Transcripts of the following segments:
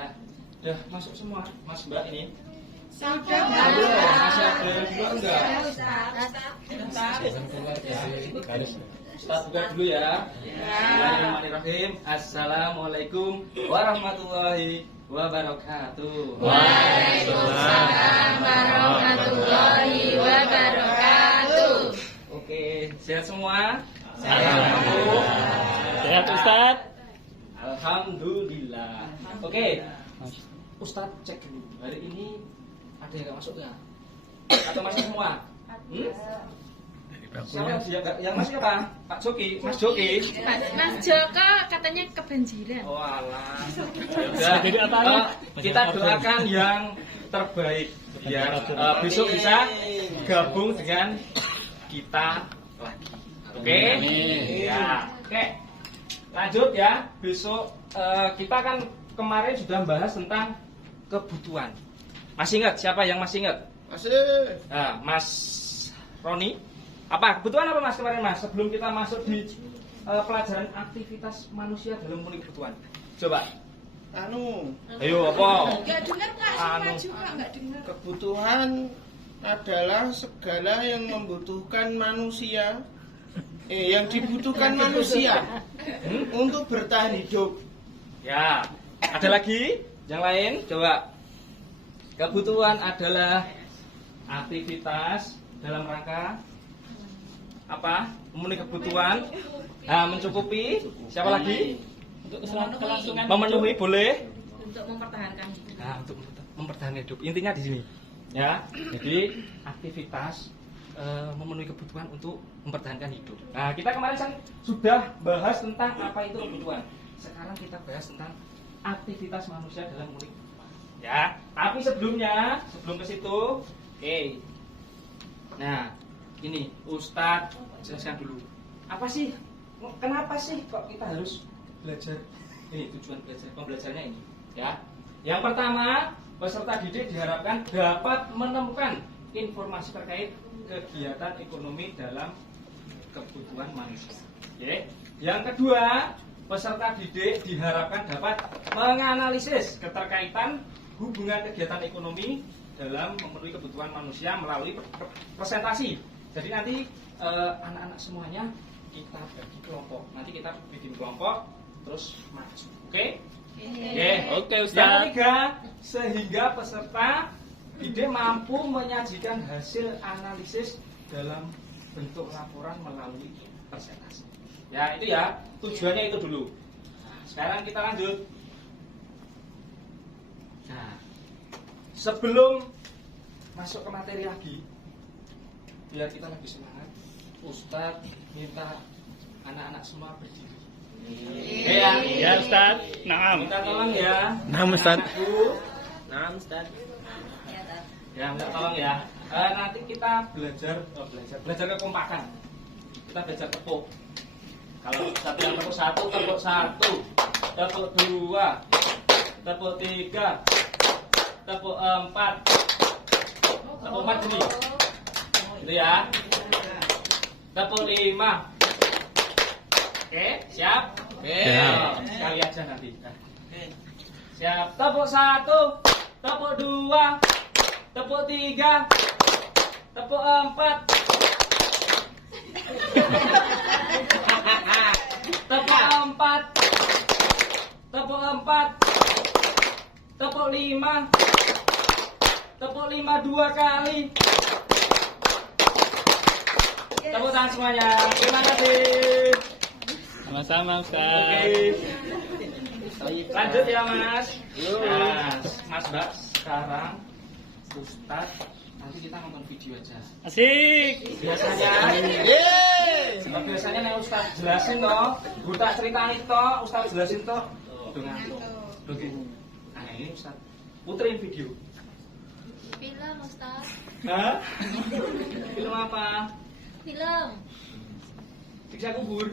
Ya, udah masuk semua, Mas Mbak ini. Sudah, Masih ada dua enggak? Ustaz buka dulu ya. Bismillahirrahmanirrahim. Assalamualaikum warahmatullahi wabarakatuh. Waalaikumsalam warahmatullahi wabarakatuh. Oke, sehat semua? Sehat Ustaz. Alhamdulillah. Oke, Ustaz cek dulu. Hari ini ada yang nggak masuk nggak? Atau masuk semua? Siapa yang masuk apa? Pak Joki, Mas Joki. Mas Joko katanya kebanjiran. Oh alah. Jadi apa nih? Kita doakan yang terbaik biar besok bisa gabung dengan kita lagi. Oke? Ya. Oke. Lanjut ya. Besok kita kan kemarin sudah bahas tentang kebutuhan. Masih ingat siapa yang masih ingat? Masih. Nah, Mas Roni. Apa kebutuhan apa Mas kemarin Mas? Sebelum kita masuk di pelajaran aktivitas manusia dalam memenuhi kebutuhan. Coba. Ayo apa? Enggak dengar Kak, Anu. juga enggak dengar. Kebutuhan adalah segala yang membutuhkan manusia, yang dibutuhkan manusia untuk bertahan hidup. Ya. Ada lagi? Yang lain? Coba. Kebutuhan adalah aktivitas dalam rangka apa? Memenuhi kebutuhan. Nah, mencukupi. Siapa lagi? Untuk kelangsungan Memenuhi boleh. Untuk mempertahankan hidup. Nah, untuk mempertahankan hidup. Intinya di sini. Ya. Jadi aktivitas memenuhi kebutuhan untuk mempertahankan hidup. Nah, kita kemarin kan sudah bahas tentang apa itu kebutuhan. Sekarang kita bahas tentang aktivitas manusia dalam memenuhi kebutuhan. Ya, tapi sebelum ke situ, oke. Nah, ini Ustadz jelaskan dulu. Apa sih? Kenapa sih kok kita harus belajar? Ini tujuan pembelajarannya ini, ya. Yang pertama, peserta didik diharapkan dapat menemukan informasi terkait kegiatan ekonomi dalam kebutuhan manusia. Oke. Yang kedua, peserta didik diharapkan dapat menganalisis keterkaitan hubungan kegiatan ekonomi dalam memenuhi kebutuhan manusia melalui presentasi. Jadi nanti anak-anak semuanya kita bagi kelompok. Nanti kita bikin kelompok terus maju. Oke? Oke, Ustaz. Yang ketiga, sehingga peserta didik mampu menyajikan hasil analisis dalam bentuk laporan melalui presentasi. Ya, itu ya. Tujuannya itu dulu. Nah, sekarang kita lanjut. Nah, sebelum masuk ke materi lagi, biar kita lebih semangat, Ustadz minta anak-anak semua berdiri. Ya, Ya Ustaz. Naam. minta tolong ya. Naam Ustaz. Aku, ya minta tolong ya. Nanti kita belajar kekompakan. Kita belajar tepuk. Kalau satu yang tepuk satu, tepuk dua, tepuk tiga, tepuk empat gini, gitu ya. Tepuk lima. Oke, siap? Siap. Sekali aja nanti. Siap. Tepuk satu, tepuk dua, tepuk tiga, tepuk empat, tepuk empat, tepuk lima dua kali. Tepuk tangan semuanya. Terima kasih. Sama-sama Ustaz. Oke. Lanjut ya Mas. Nah, Mas Mbak, sekarang Ustadz nanti kita nonton video aja. Asik. Biasanya nih Ustadz jelasin toh, buta ceritain toh, Ustadz jelasin toh. Dengan nah ini Ustadz puterin video. Film Ustaz. Hah? Film apa? Film. Siksa kubur.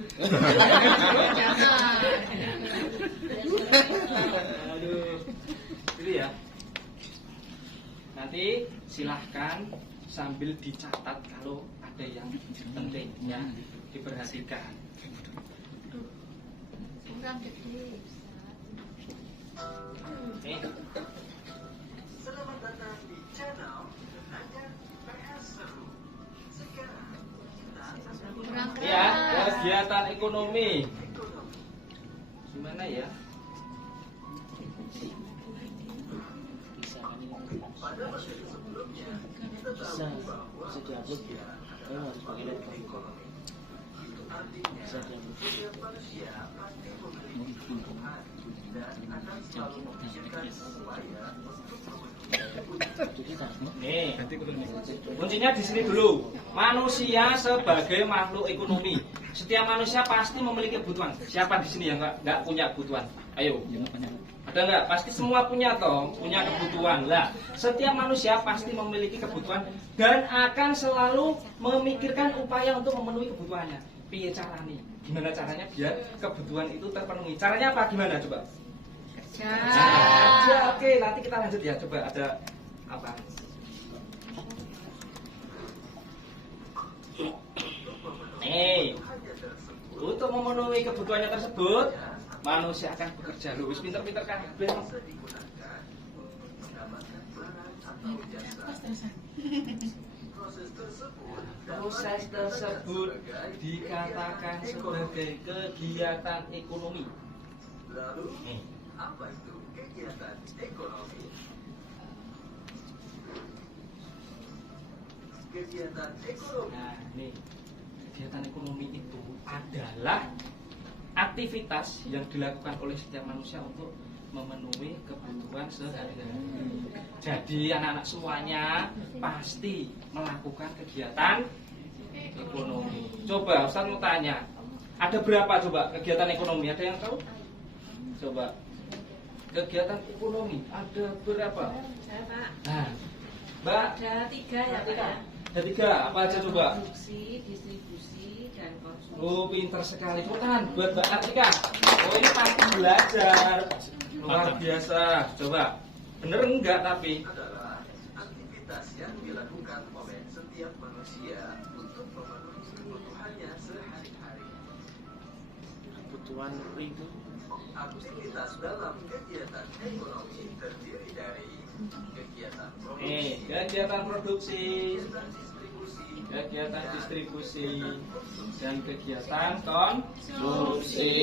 Jangan. Aduh. Ini ya. Nanti silahkan sambil dicatat kalau ada yang penting ya, diperhatikan. Kurang gede. Nih. Kurang Ya, keras. kegiatan ekonomi. Gimana ya? Bisa diupload ya. Saya harus pakai laptop. Bisa diupload. Nih, kuncinya di sini dulu. Manusia sebagai makhluk ekonomi. Setiap manusia pasti memiliki kebutuhan. Siapa di sini yang nggak punya kebutuhan? Ayo. Ada nggak? Pasti semua punya toh, punya kebutuhan. Lah, setiap manusia pasti memiliki kebutuhan dan akan selalu memikirkan upaya untuk memenuhi kebutuhannya. Piye caranya? Gimana caranya biar kebutuhan itu terpenuhi? Caranya apa? Gimana coba? Kerja. Ya, oke, nanti kita lanjut ya. Coba ada apa? Nih, untuk memenuhi kebutuhannya tersebut, manusia akan bekerja. Lu wis pinter-pinter kan? Proses tersebut dikatakan sebagai kegiatan ekonomi. Nih. Apa itu kegiatan ekonomi? Kegiatan ekonomi Nah, nih. Kegiatan ekonomi itu adalah aktivitas yang dilakukan oleh setiap manusia untuk memenuhi kebutuhan sehari-hari. Jadi anak-anak semuanya pasti melakukan kegiatan ekonomi. Coba Ustaz mau tanya, ada berapa coba kegiatan ekonomi? Ada yang tahu? Coba. Kegiatan ekonomi ada berapa? Saya, Pak. Nah, Mbak, Ada 3 ya, Pak ya. ada 3. Apa aja coba? Produksi, distribusi, dan konsumsi. Oh, pinter sekali. Tepuk tangan buat Mbak Atika. Oh, ini pasti belajar. Luar biasa. Coba. Bener enggak tapi? adalah aktivitas yang dilakukan oleh setiap manusia untuk memenuhi kebutuhannya sehari-hari. Kebutuhan itu Aktivitas dalam kegiatan ekonomi terdiri dari kegiatan Nih, produksi, kegiatan produksi, kegiatan distribusi, kegiatan distribusi, dan kegiatan konsumsi.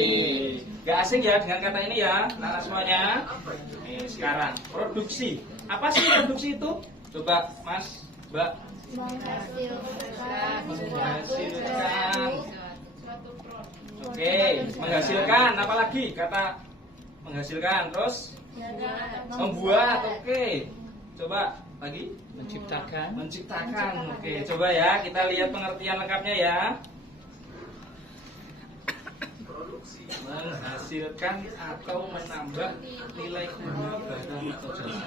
Gak asing ya dengan kata ini ya, anak semuanya. Nih, sekarang produksi. Apa sih produksi itu? Coba Mas, Mbak. Menghasilkan. Oke, menghasilkan. Apalagi kata menghasilkan. Terus membuat. Oke. Coba lagi. Menciptakan. Menciptakan. Oke, coba ya kita lihat pengertian lengkapnya ya. produksi, Menghasilkan atau menambah nilai guna barang atau jasa.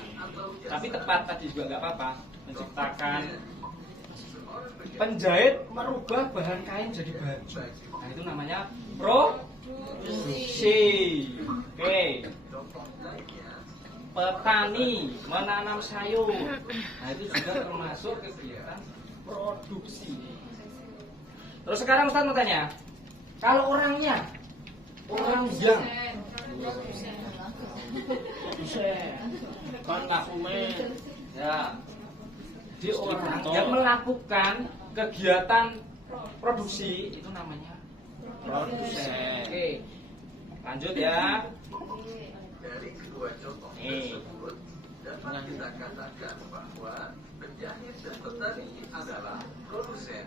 Tapi tepat tadi juga nggak apa-apa. Menciptakan. Penjahit merubah bahan kain jadi baju. Nah itu namanya produksi. Oke. Petani menanam sayur. Nah itu juga termasuk kegiatan produksi. Terus sekarang Ustaz mau tanya, kalau orangnya, orang yang konsumen ya, di orang yang melakukan kegiatan produksi itu namanya produsen. Oke, lanjut ya. dari kedua contoh tersebut dapat kita katakan bahwa penjahit dan petani adalah produsen.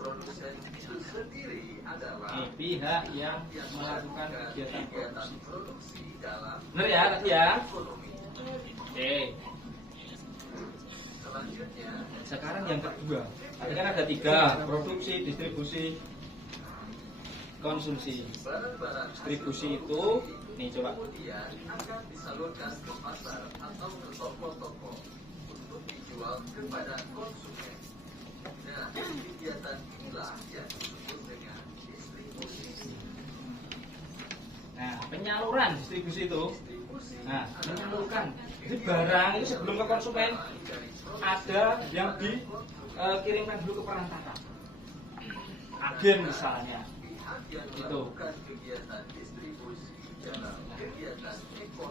Produsen itu sendiri adalah Pihak yang melakukan kegiatan kegiatan produksi. produksi dalam Benar ya tadi ya. ekonomi. Oke. Selanjutnya, Sekarang yang kedua, tadi kan ada 3, produksi, distribusi, konsumsi. barang-barang Distribusi itu, nih coba. kemudian akan disalurkan ke pasar atau ke toko-toko untuk dijual kepada konsumen. Nah, kegiatan inilah yang disebut dengan distribusi. Nah, penyaluran distribusi itu. Nah, menyalurkan. Jadi barang itu sebelum ke konsumen ada yang dikirimkan dulu ke perantara. Agen misalnya. Pihak yang Itu. melakukan kegiatan distribusi dalam kegiatan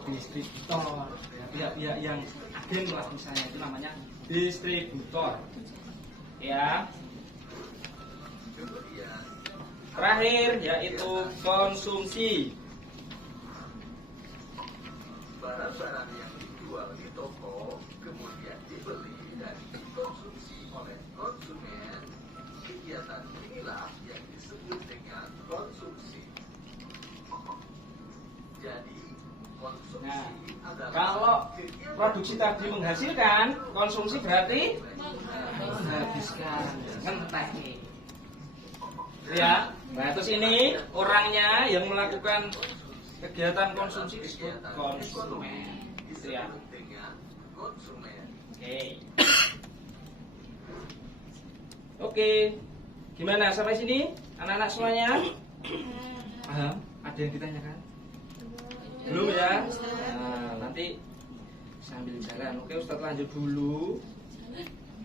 distributor. Ya, pihak-pihak yang agen lah misalnya itu namanya distributor. Ya. Terakhir yaitu konsumsi. Barang-barang yang dijual di toko kemudian dibeli dan dikonsumsi oleh konsumen. Kegiatan inilah yang disebut dengan konsumsi. Jadi, konsumsi Nah, adalah kalau kegiatan produksi tadi menghasilkan, konsumsi berarti menghabiskan, ngentek. Ya, nah terus ini orangnya yang melakukan kegiatan konsumsi disebut konsumen. Gitu ya. disebut dengan konsumen. Oke. Gimana sampai sini? Anak-anak semuanya? Paham? Ada yang ditanyakan? Belum ya? Nah, nanti sambil jalan. Oke, Ustaz lanjut dulu.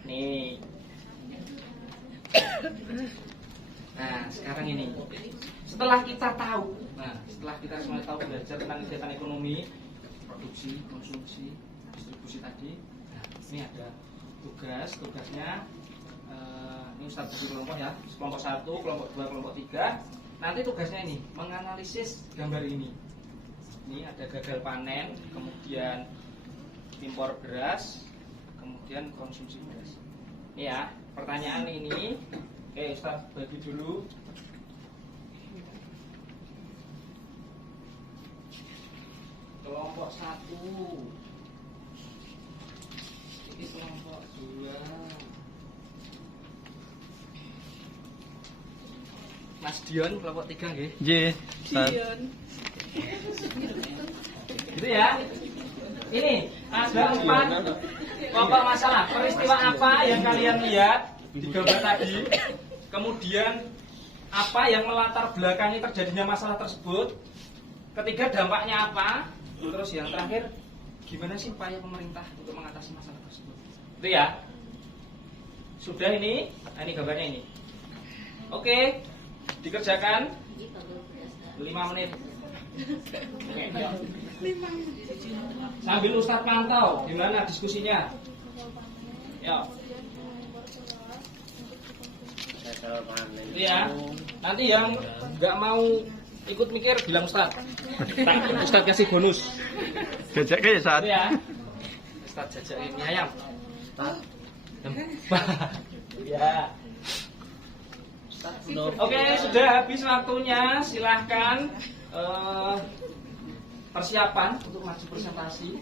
Nih. Nah, sekarang ini. Setelah kita tahu, setelah kita semua tahu belajar tentang kegiatan ekonomi, produksi, konsumsi, distribusi tadi. Nah, ini ada tugasnya. Ini Ustaz bagi kelompok ya, kelompok 1, kelompok 2, kelompok 3. Nanti tugasnya ini menganalisis gambar ini. Ini ada gagal panen, kemudian impor beras, kemudian konsumsi beras. Ini ya, pertanyaan ini. Oke, Ustaz bagi dulu. Kelompok 1. Ini kelompok 2. Mas Dion kelompok 3 nggih. Nggih, Ustaz. Gitu ya. Ini ada 4 pokok masalah. Peristiwa apa yang kalian lihat di gambar tadi? Kemudian apa yang melatar belakangi terjadinya masalah tersebut? Ketiga, dampaknya apa? Terus yang terakhir, gimana sih upaya pemerintah untuk mengatasi masalah tersebut? Itu ya. Sudah ini? Nah, ini gambarnya ini. Oke, dikerjakan 5 menit. Sambil Ustadz pantau gimana diskusinya. Ya. Itu ya. Nanti yang nggak mau ikut mikir bilang Ustadz. Ustadz kasih bonus. Jajak ya, Ustaz. Itu ya. Ustadz jajak mie ayam. Ya. Oke, sudah habis waktunya. Silahkan persiapan untuk maju presentasi.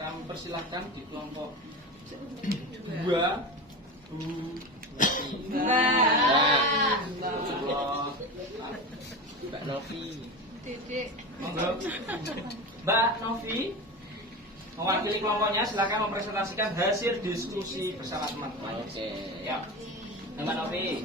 Kami persilahkan di kelompok 2. Mbak Novi. Mbak Novi mewakili kelompoknya, silakan mempresentasikan hasil diskusi bersama teman-teman. Oke. Ya, Mbak Novi.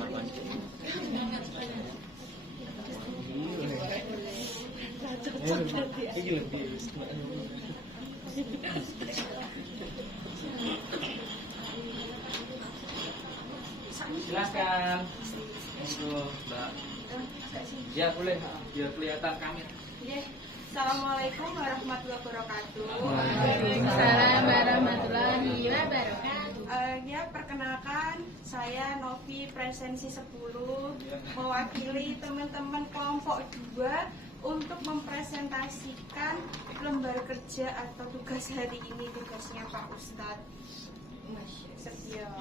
Silakan. Untuk Mbak. Ya boleh, biar kelihatan kamera. Assalamualaikum warahmatullahi wabarakatuh. Waalaikumsalam warahmatullahi wabarakatuh. Ya, perkenalkan saya Novi Presensi 10 mewakili teman-teman kelompok 2 untuk mempresentasikan lembar kerja atau tugas hari ini, tugasnya Pak Ustadz Setio.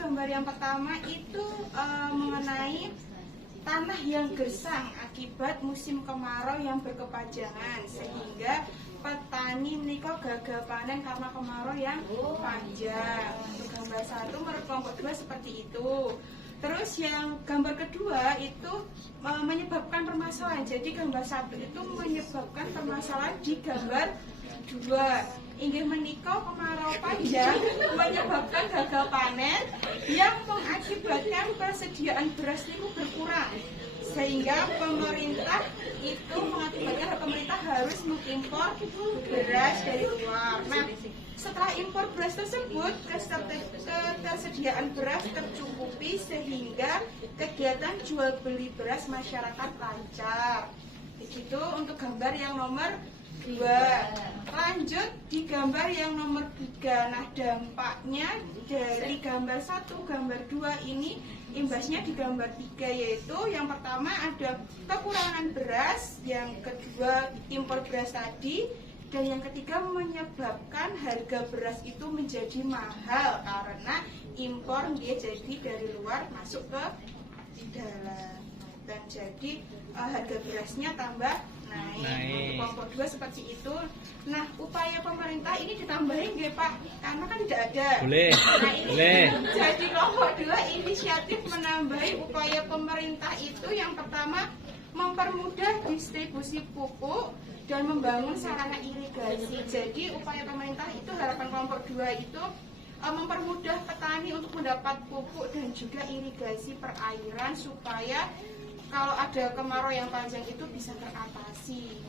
Gambar yang pertama itu mengenai tanah yang gersang akibat musim kemarau yang berkepanjangan, sehingga petani menika gagal panen karena kemarau yang panjang. Untuk gambar 1 menurut kelompok 2 seperti itu. Terus yang gambar kedua itu menyebabkan permasalahan. Jadi gambar 1 itu menyebabkan permasalahan di gambar 2. Inggih menika kemarau panjang menyebabkan gagal panen yang mengakibatkan persediaan beras itu berkurang, sehingga pemerintah itu mengakibatkan pemerintah harus mengimpor beras dari luar. Nah, setelah impor beras tersebut, ketersediaan beras tercukupi sehingga kegiatan jual beli beras masyarakat lancar. Itu untuk gambar yang nomor 2. Lanjut di gambar yang nomor 3. Nah, dampaknya dari gambar 1, gambar 2 ini imbasnya di gambar 3, yaitu yang pertama ada kekurangan beras, yang kedua impor beras tadi, dan yang ketiga menyebabkan harga beras itu menjadi mahal karena impor dia jadi dari luar masuk ke dalam, dan jadi harga berasnya tambah naik. Untuk kelompok 2 seperti itu. Nah, upaya pemerintah ini ditambahin nggih Pak? Karena kan tidak ada. Boleh. Nah, ini Boleh. jadi kelompok 2 inisiatif menambahi upaya pemerintah itu yang pertama mempermudah distribusi pupuk dan membangun sarana irigasi. Jadi upaya pemerintah itu, harapan kelompok 2 itu mempermudah petani untuk mendapat pupuk dan juga irigasi perairan supaya kalau ada kemarau yang panjang itu bisa teratasi.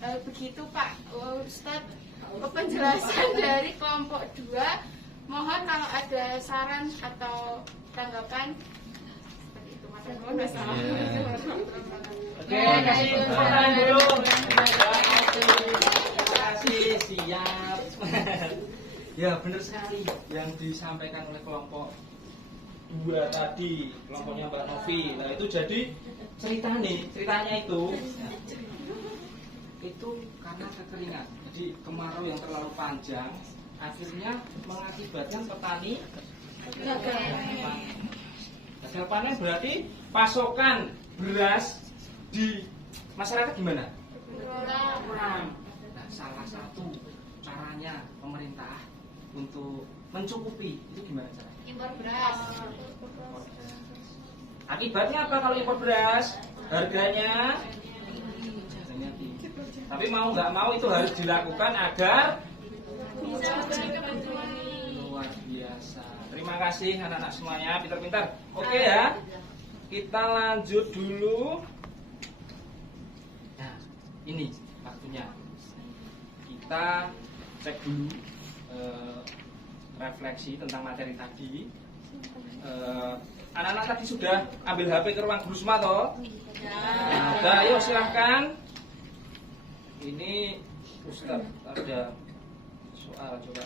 Nah, begitu Pak Ustadz penjelasan dari kelompok 2. Mohon kalau ada saran atau tanggapan seperti itu. Oke, kasih pertanyaan dulu. Terima kasih, siap. Ya, benar sekali yang disampaikan oleh kelompok 2 tadi, kelompoknya Mbak Novi. Nah, itu jadi ceritanya itu karena kekeringan. Jadi kemarau yang terlalu panjang akhirnya mengakibatkan petani gagal panen. Berarti pasokan beras di masyarakat gimana? Kurang. Nah, salah satu caranya pemerintah untuk mencukupi itu gimana caranya? Impor beras. Akibatnya apa kalau impor beras? Harganya tinggi. Tapi mau nggak mau itu harus dilakukan agar luar biasa. Terima kasih anak-anak semuanya, pintar-pintar. Oke ya, kita lanjut dulu. Nah, ini waktunya kita cek dulu refleksi tentang materi tadi. Anak-anak tadi sudah ambil HP ke ruang guru semua toh? Nah, udah, ayo silahkan. Ini Ustadz ada soal, coba.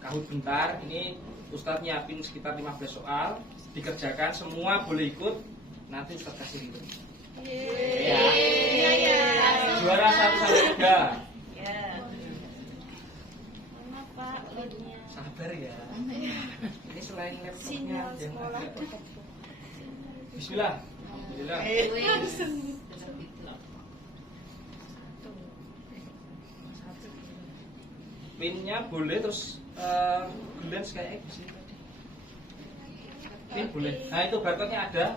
Kahut bentar, ini Ustadz nyiapin sekitar 15 soal. Dikerjakan, semua boleh ikut. Nanti Ustadz kasih ribet. Juara 1-3. Sabar ya. Ini selain laptopnya yang agak. Bismillah. Alhamdulillah. Pinnya boleh, terus glance kayak sih. Pin boleh. Nah, itu barcode-nya ada.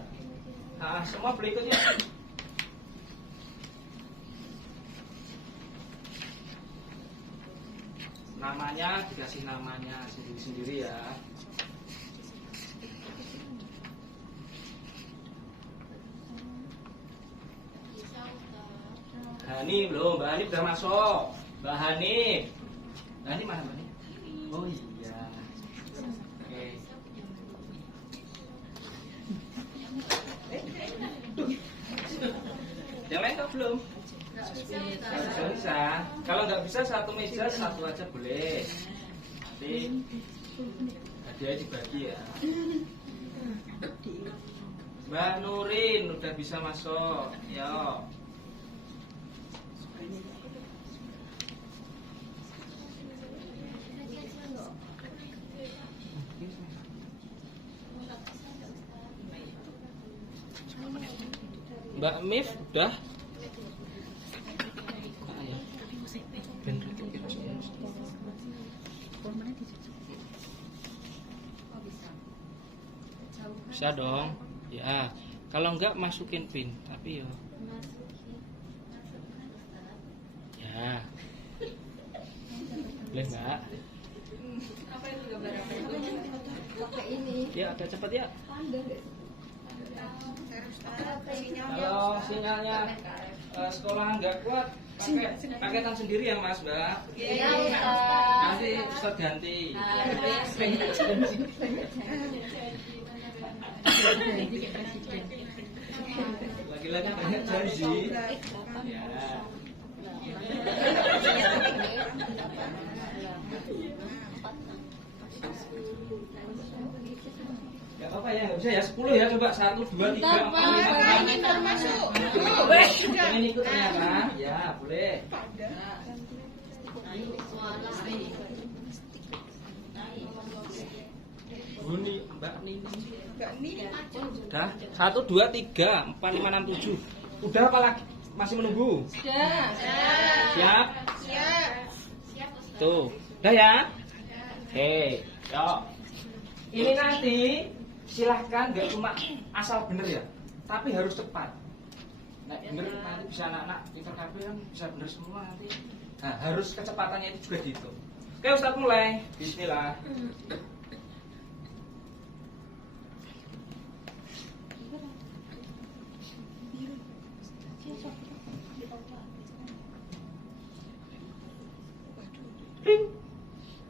Nah, semua boleh ikut ya. Namanya dikasih namanya sendiri-sendiri ya. Hani belum, Mbak Hani udah masuk. Mbak Hani mana Mbak Hani? Oh iya. Oke. Yang lain kok belum? Bisa. Kalau nggak bisa satu meja, satu aja boleh. Nanti hadiah dibagi ya. Mbak Nurin udah bisa masuk. Yo. Mbak Mif udah. Bisa dong. Ya. Kalau enggak masukin pin, tapi yo. Ya. Boleh enggak? Apa itu gambar apa? Pakai ini. Ya, agak cepat ya. Kalau sinyalnya sekolah nggak kuat, paketan sendiri ya Mas Mbak. Iya, Ustaz. Nanti Ustaz ganti. Lagi-lagi banyak janji. Ya. Gak apa-apa ya, nggak bisa ya 10 ya, coba 1, 2, 3, 4, 5, 6. Masuk. Pengen ikut ternyata, ya boleh. Buni, Mbak Nini. Udah, 1, 2, 3, 4, 5, 6, 7. Udah apa lagi? Masih menunggu? Sudah. Siap? Tuh, udah ya? Oke, yuk. Ini nanti silahkan nggak cuma asal bener ya, tapi harus cepat. Nah, bener nanti bisa anak-anak IPKB kan bisa bener semua nanti. Nah, harus kecepatannya itu juga dihitung. Oke, Ustadz mulai. Bismillah.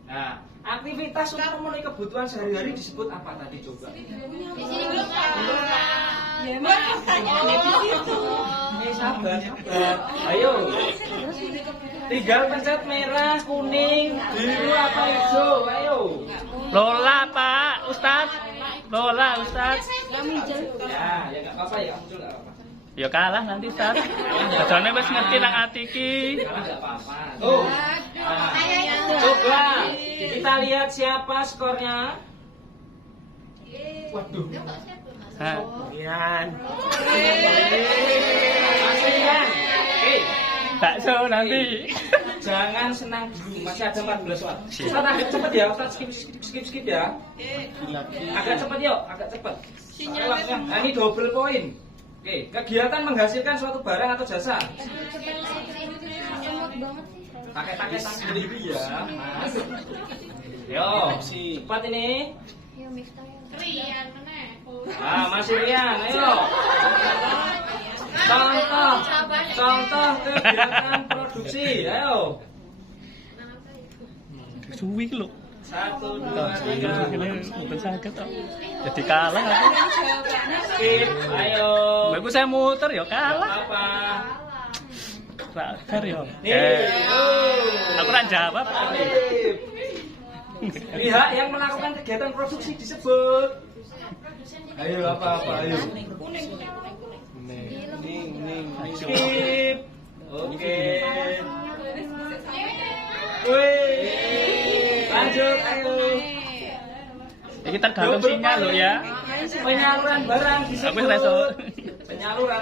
Nah, aktivitas untuk memenuhi kebutuhan sehari-hari disebut apa tadi coba? Ya, Mbak, pertanyaannya di situ. Sabar. Ayo. Tinggal pencet merah, kuning, biru apa hijau. Ayo. Lola Pak Ustadz. Lola Ustadz. Ya nggak apa-apa ya, muncul nggak apa-apa. Ya kalah nanti Ustadz. Jane wis ngerti nang ati iki. Kalah nggak apa-apa. Tuh. Nah, coba kita lihat siapa skornya. Waduh. Hah. Rian. Masih kan? Oke. Bakso nanti. Jangan senang dulu, masih ada 14 soal. Ustaz agak cepet ya, Ustaz skip ya. Agak cepet yuk, agak cepet. Nah, ini double poin. Oke, kegiatan menghasilkan suatu barang atau jasa. Pakai tangan sendiri ya, Mas. Yo, cepat ini. Ah, masih Rian, ayo. Contoh kegiatan produksi, ayo. Suwi lho. 1, 2, 3. Bukan sakit kok. Jadi kalah aku. Skip, ayo. Bagus saya muter ya kalah. Apa? Raker ya. Aku ora jawab. Pihak yang melakukan kegiatan produksi disebut. Ayo apa? Ayo. Skip. Oke. Wih. Lanjut, ayo. Ini tergantung sinyal lo ya. Penyaluran barang disebut. Aku reso. Penyaluran.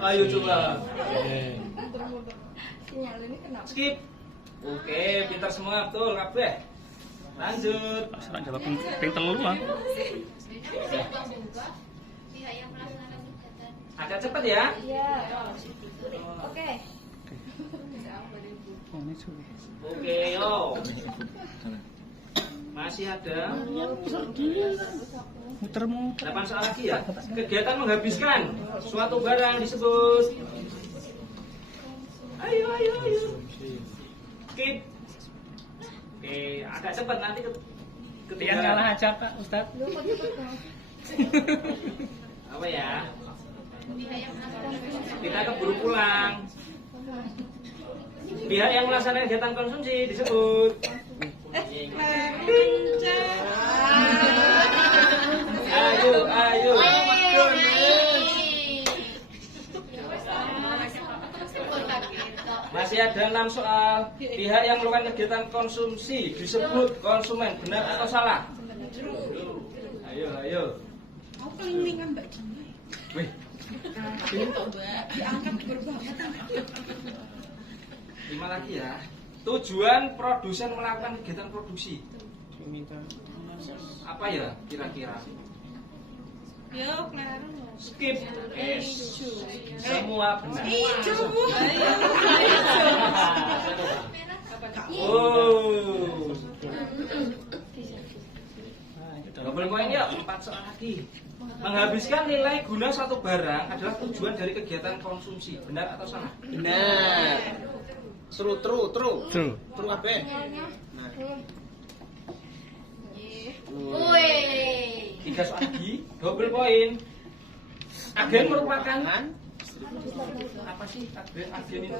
Ayo coba. Skip. Oke, pintar semua, betul, kabeh. Lanjut. Ora jawab ping telu ah. Agak cepat ya. Oke. Oke, yo. Masih ada Muter-muter. 8 soal lagi ya. Kegiatan menghabiskan suatu barang disebut. Ayo. Skip. Oke, agak cepat nanti Tian kalah aja Pak Ustadz. Apa ya? Kita keburu pulang. Pihak yang melaksanakan kegiatan konsumsi disebut. Ayo. Masih ada 6 soal. Pihak yang melakukan kegiatan konsumsi disebut konsumen. Benar atau salah? Ayo. Mau kelingan Mbak Dina. Wih. Diangkat berbanget. 5 lagi ya. Tujuan produsen melakukan kegiatan produksi. Apa ya kira-kira? Yo, kelaran. Skip. Semua benar. Hijau. Oh. Double poin yuk, 4 soal lagi. Menghabiskan nilai guna suatu barang adalah tujuan dari kegiatan konsumsi. Benar atau salah? Benar. True. True. True kabeh. Woi. 3 soal lagi, double poin. Agen merupakan apa sih agen itu?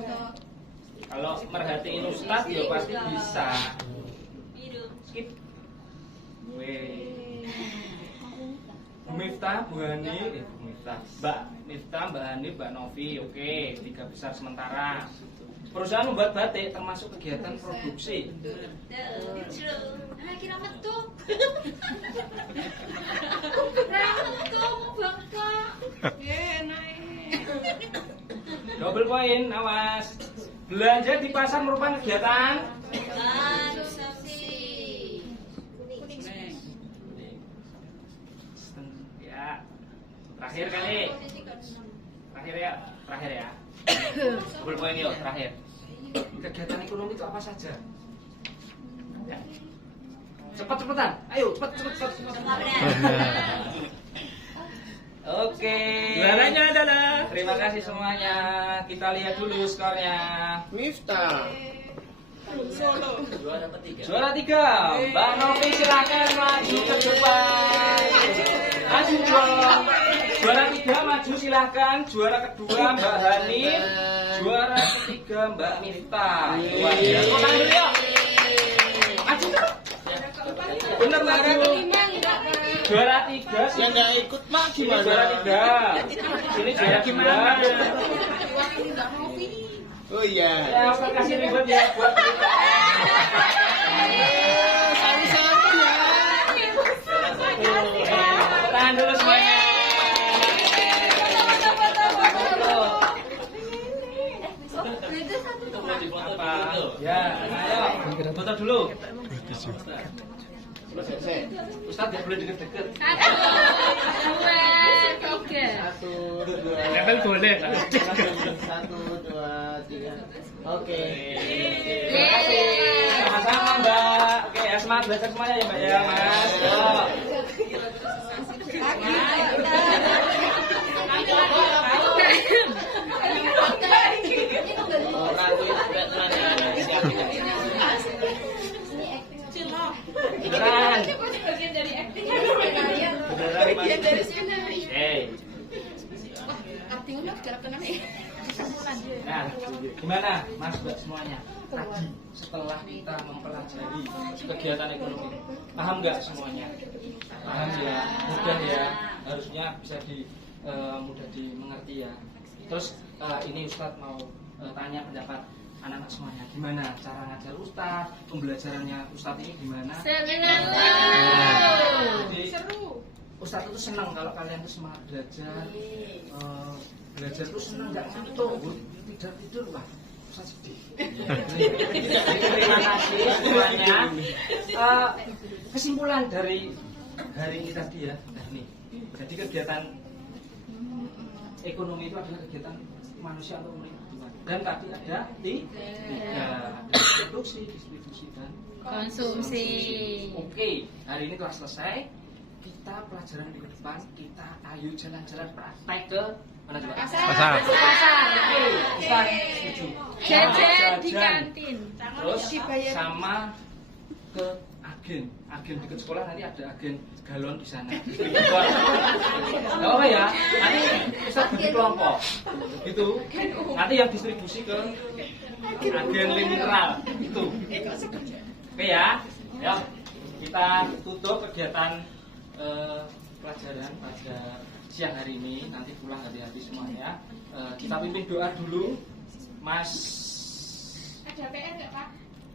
Kalau merhatiin Ustadz ya pasti bisa. Skip. Bu Miftah, Bu Hani, Bu Miftah, Mbak Miftah, Mbak Hani, Mbak Novi, oke, 3 besar sementara. Perusahaan membuat batik termasuk kegiatan produksi. Kira metu. Metu bangka. Double poin, awas. Belanja di pasar merupakan kegiatan Konsumsi. ya. Terakhir kali. Terakhir ya. Double poin yuk, terakhir. Kegiatan ekonomi itu apa saja? Ya. Cepat-cepatan. Ayo, cepet. Oke. Juaranya adalah Terima kasih semuanya. Kita lihat dulu skornya. Miftah. Juara 3, Mbak Novi silakan maju ke depan. Maju dong. Juara 3 maju silakan. Juara kedua Mbak Hani. Juara ketiga Mbak Miftah. Tangan dulu yuk. Maju dong. Bener maju. Juara 3 Yang nggak ikut mak Ini gimana? juara 3. Sini juara 2. Oh iya. Ya, Ustaz kasih ribet ya buat kita. Sama-sama ya. Tahan dulu semuanya. Apa? Ya, ayo. Foto dulu. Ustaz tidak boleh deket-deket. 1, 2, 3. Satu, dua, level boleh. 1, 2, 3. Oke. Terima kasih. Sama-sama Mbak. Oke, ya semangat belajar semuanya ya Mbak ya Mas. Yo. Beneran. Bagian dari acting. Beneran Mas. Hey. Acting udah gerakan nih. Nah, gimana Mas Mbak semuanya? Tadi setelah kita mempelajari kegiatan ekonomi, paham nggak semuanya? Paham ya, mudah ya, harusnya bisa mudah dimengerti ya. Terus ini Ustadz mau tanya pendapat anak-anak semuanya, gimana cara ngajar Ustadz, pembelajarannya Ustadz ini gimana? Jadi Ustadz itu senang kalau kalian tuh semangat belajar, belajar tuh senang nggak ngantuk, tidak tidur wah. Sedih. Terima kasih semuanya. Kesimpulan dari hari ini tadi ya, nah nih. Jadi kegiatan ekonomi itu adalah kegiatan manusia untuk memenuhi kebutuhan. Dan tadi ada ada produksi, distribusi dan Konsumsi. Oke, hari ini kelas selesai. Kita pelajaran di depan, kita ayo jalan-jalan praktek ke mana coba? Pasar. Oke, kita setuju. Jajan di Jajan. kantin. Terus sama ke agen dekat sekolah nanti ada agen galon di sana. Gak apa ya? Nanti Ustaz bagi kelompok, gitu. Nanti yang distribusi ke agen mineral, itu. Oke ya, ya kita tutup kegiatan pelajaran pada siang hari ini. Nanti pulang hati-hati semuanya. Kita pimpin doa dulu, Mas. Ada PR nggak Pak?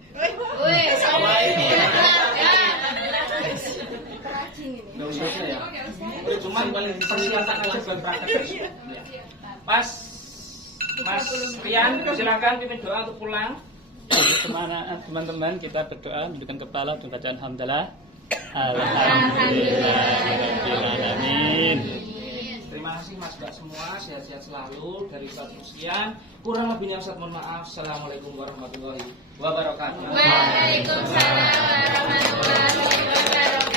Woi, sama ini. Rajin ini. Nggak usah ya. Cuman persiapan aja buat praktek. Pas Mas Rian, silakan pimpin doa untuk pulang. Teman-teman kita berdoa menundukkan kepala dan bacaan hamdalah. Alhamdulillahirobbilalamin. Terima kasih Mas Mbak semua, sehat-sehat selalu dari Ustaz Musian. Kurang lebihnya Ustaz mohon maaf. Assalamualaikum warahmatullahi wabarakatuh. Waalaikumsalam warahmatullahi wabarakatuh.